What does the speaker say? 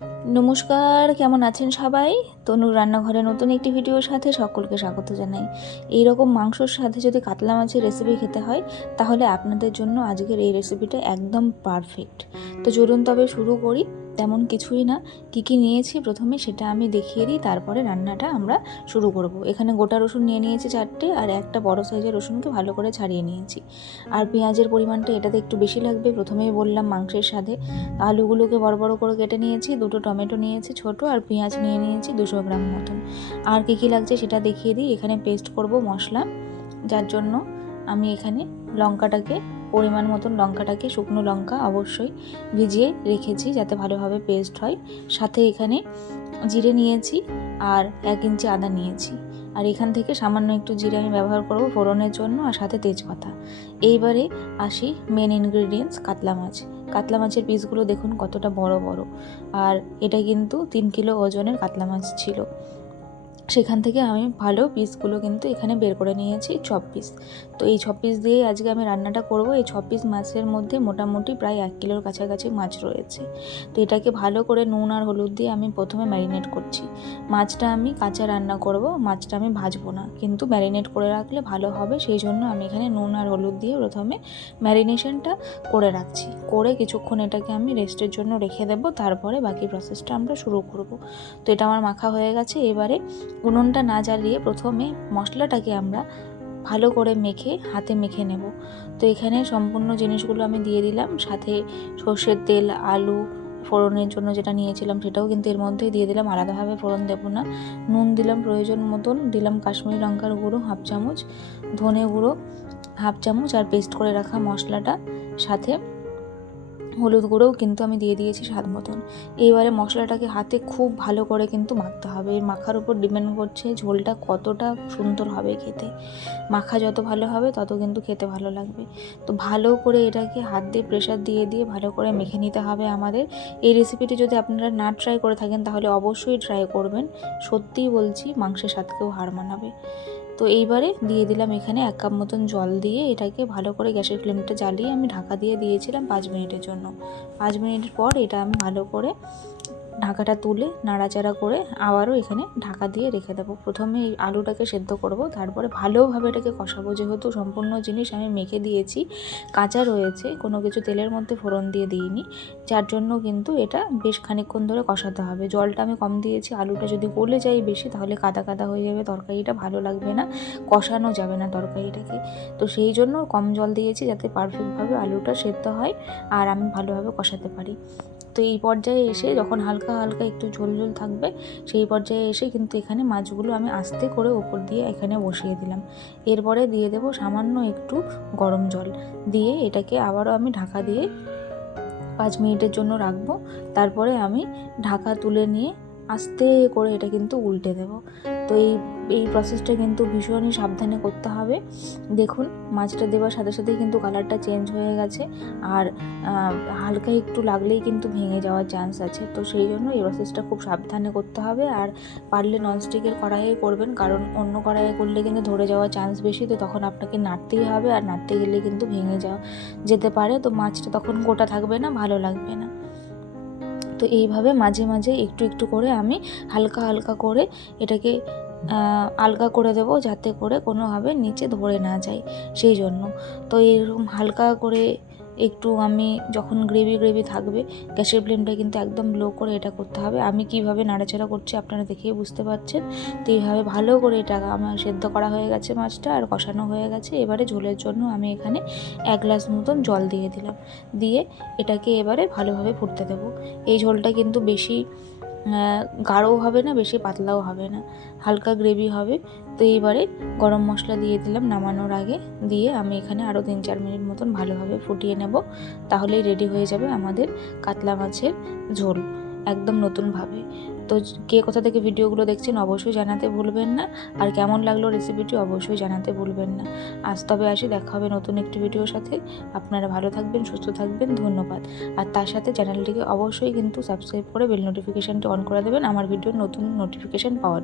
নমস্কার, কেমন আছেন সবাই? তনুর রান্নাঘরে নতুন একটি ভিডিওর সাথে সকলকে স্বাগত জানাই। এই রকম মাংসর সাথে যদি কাতলা মাছের রেসিপি খেতে হয়, তাহলে আপনাদের জন্য আজকের এই রেসিপিটা একদম পারফেক্ট তো চলুন তবে শুরু করি। তেমন কিছুই না। কী কী নিয়েছি প্রথমে সেটা আমি দেখিয়ে দিই, তারপরে রান্নাটা আমরা শুরু করব। এখানে গোটা রসুন নিয়ে নিয়েছি চারটে আর একটা বড় সাইজের রসুনকে ভালো করে ছাড়িয়ে নিয়েছি। আর পেঁয়াজের পরিমাণটা এটাতে একটু বেশি লাগবে, প্রথমেই বললাম মাংসের সাথে আলুগুলোকে বড় বড় করে কেটে নিয়েছি, দুটো টমেটো নিয়েছি ছোট আর পেঁয়াজ নিয়ে নিয়েছি দুশো গ্রাম মতন। আর কী কী লাগছে সেটা দেখিয়ে দিই। এখানে পেস্ট করব মশলা, যার জন্য আমি এখানে লঙ্কাটাকে পরিমাণ মতন লঙ্কাটাকে শুকনো লঙ্কা অবশ্যই ভিজিয়ে রেখেছি যাতে ভালোভাবে পেস্ট হয়। সাথে এখানে জিরে নিয়েছি আর এক ইঞ্চি আদা নিয়েছি। আর এখান থেকে সামান্য একটু জিরে আমি ব্যবহার করব ফোড়নের জন্য আর সাথে তেজপাতা। এইবারে আসি মেন ইনগ্রেডিয়েন্টস কাতলা মাছ। কাতলা মাছের পিসগুলো দেখুন কতটা বড় বড়। আর এটা কিন্তু তিন কিলো ওজনের কাতলা মাছ ছিল। সেখান থেকে আমি ভালো পিসগুলো কিন্তু এখানে বের করে নিয়েছি ছ পিস তো এই ছ পিস দিয়েই আজকে আমি রান্নাটা করব। এই ছ পিস মাছের মধ্যে মোটামুটি প্রায় এক কিলোর কাছাকাছি মাছ রয়েছে। তো এটাকে ভালো করে নুন আর হলুদ দিয়ে আমি প্রথমে ম্যারিনেট করছি। মাছটা আমি কাঁচা রান্না করব, মাছটা আমি ভাজবো না। কিন্তু ম্যারিনেট করে রাখলে ভালো হবে, সেই জন্য আমি এখানে নুন আর হলুদ দিয়ে প্রথমে ম্যারিনেশনটা করে রাখছি। করে কিছুক্ষণ এটাকে আমি রেস্টের জন্য রেখে দেবো, তারপরে বাকি প্রসেসটা আমরা শুরু করব। তো এটা আমার মাখা হয়ে গেছে। এবারে উনুনটা না জ্বালিয়ে প্রথমে মশলাটাকে আমরা ভালো করে মেখে হাতে মেখে নেব। তো এখানে সম্পূর্ণ জিনিসগুলো আমি দিয়ে দিলাম। সাথে সর্ষের তেল, আলু, ফোড়নের জন্য যেটা নিয়েছিলাম সেটাও কিন্তু এর মধ্যেই দিয়ে দিলাম। আলাদাভাবে ফোড়ন দেবো না। নুন দিলাম প্রয়োজন মতন। দিলাম কাশ্মীরি লঙ্কার গুঁড়ো হাফ চামচ, ধনে গুঁড়ো হাফ চামচ আর পেস্ট করে রাখা মশলাটা। সাথে হলুদ গুঁড়োও কিন্তু আমি দিয়ে দিয়েছি স্বাদ মতন। এইবারে মশলাটাকে হাতে খুব ভালো করে কিন্তু মাখতে হবে। এই মাখার উপর ডিপেন্ড করছে ঝোলটা কতটা সুন্দর হবে খেতে। মাখা যত ভালো হবে, তত কিন্তু খেতে ভালো লাগবে। তো ভালো করে এটাকে হাত দিয়ে প্রেশার দিয়ে দিয়ে ভালো করে মেখে নিতে হবে আমাদের। এই রেসিপিটি যদি আপনারা না ট্রাই করে থাকেন, তাহলে অবশ্যই ট্রাই করবেন। সত্যিই বলছি, মাংসের স্বাদকেও হার মানাবে। তো এইবারে দিয়ে দিলাম এখানে এক কাপ মতন জল দিয়ে এটাকে ভালো করে গ্যাসের ফ্লেমটা জ্বালিয়ে আমি ঢাকা দিয়ে দিয়েছিলাম পাঁচ মিনিটের জন্য। পাঁচ মিনিটের পর এটা আমি ভালো করে ঢাকাটা তুলে নাড়াচাড়া করে আবারও এখানে ঢাকা দিয়ে রেখে দেবো। প্রথমে এই আলুটাকে সেদ্ধ করব, তারপরে ভালোভাবে এটাকে কষাবো। যেহেতু সম্পূর্ণ জিনিস আমি মেখে দিয়েছি, কাঁচা রয়েছে, কোনো কিছু তেলের মধ্যে ফোড়ন দিয়ে দিইনি, যার জন্য কিন্তু এটা বেশ খানিকক্ষণ ধরে কষাতে হবে। জলটা আমি কম দিয়েছি, আলুটা যদি গলে যায় বেশি, তাহলে কাদা কাদা হয়ে যাবে, তরকারিটা ভালো লাগবে না, কষানো যাবে না তরকারিটাকে। তো সেই জন্য কম জল দিয়েছি যাতে পারফেক্টভাবে আলুটা সেদ্ধ হয় আর আমি ভালোভাবে কষাতে পারি। এই পর্যায়ে এসে যখন হালকা হালকা একটু ঝোল ঝোল থাকবে, সেই পর্যায়ে এসে কিন্তু এখানে মাছগুলো আমি আস্তে করে ওপর দিয়ে এখানে বসিয়ে দিলাম। এরপরে দিয়ে দেব সামান্য একটু গরম জল। দিয়ে এটাকে আবারও আমি ঢাকা দিয়ে পাঁচ মিনিটের জন্য রাখব। তারপরে আমি ঢাকা তুলে নিয়ে আস্তে করে এটা কিন্তু উল্টে দেব। তো এই এই প্রসেসটা কিন্তু ভীষণই সাবধানে করতে হবে। দেখুন, মাছটা দেওয়ার সাথে সাথেই কিন্তু কালারটা চেঞ্জ হয়ে গেছে। আর হালকা একটু লাগলেই কিন্তু ভেঙে যাওয়ার চান্স আছে। তো সেই জন্য এই প্রসেসটা খুব সাবধানে করতে হবে। আর পারলে ননস্টিকের কড়াইয়ে করবেন, কারণ অন্য কড়াইয়ে করলে কিন্তু ধরে যাওয়ার চান্স বেশি। তো তখন আপনাকে নাড়তেই হবে, আর নাড়তে গেলে কিন্তু ভেঙে যাওয়া যেতে পারে। তো মাছটা তখন গোটা থাকবে না, ভালো লাগবে না। তো এইভাবে মাঝে মাঝে একটু একটু করে আমি হালকা হালকা করে এটাকে আলগা করে দেব যাতে করে কোনোভাবে নিচে ধরে না যায় সেই জন্য। তো এরকম হালকা করে একটু আমি যখন গ্রেভি গ্রেভি থাকবে, গ্যাসের ফ্লেমটা কিন্তু একদম লো করে এটা করতে হবে। আমি কীভাবে নাড়াচাড়া করছি আপনারা দেখেই বুঝতে পারছেন। তো এইভাবে ভালো করে এটা আমার সেদ্ধ করা হয়ে গেছে মাছটা আর কষানো হয়ে গেছে। এবারে ঝোলের জন্য আমি এখানে এক গ্লাস মতন জল দিয়ে দিলাম। দিয়ে এটাকে এবারে ভালোভাবে ফুটতে দেবো। এই ঝোলটা কিন্তু বেশি গাঢ়ও হবে না, বেশি পাতলাও হবে না। হালকা গ্রেভি হবে। তো এইবারে গরম মশলা দিয়ে দিলাম নামানোর আগে। দিয়ে আমি এখানে আরও তিন চার মিনিট মতন ভালোভাবে ফুটিয়ে নেব। তাহলেই রেডি হয়ে যাবে আমাদের কাতলা মাছের ঝোল, একদম নতুনভাবে। তো কে কোথা থেকে ভিডিওগুলো দেখছেন অবশ্যই জানাতে ভুলবেন না। আর কেমন লাগল রেসিপিটি অবশ্যই জানাতে ভুলবেন না। আজ তবে আসি, দেখা হবে নতুন একটি ভিডিওর সাথে। আপনারা ভালো থাকবেন, সুস্থ থাকবেন, ধন্যবাদ। আর তার সাথে চ্যানেলটিকে অবশ্যই কিন্তু সাবস্ক্রাইব করে বেল নোটিফিকেশানটি অন করে দেবেন। আমার ভিডিওর নতুন নোটিফিকেশান পাওয়ার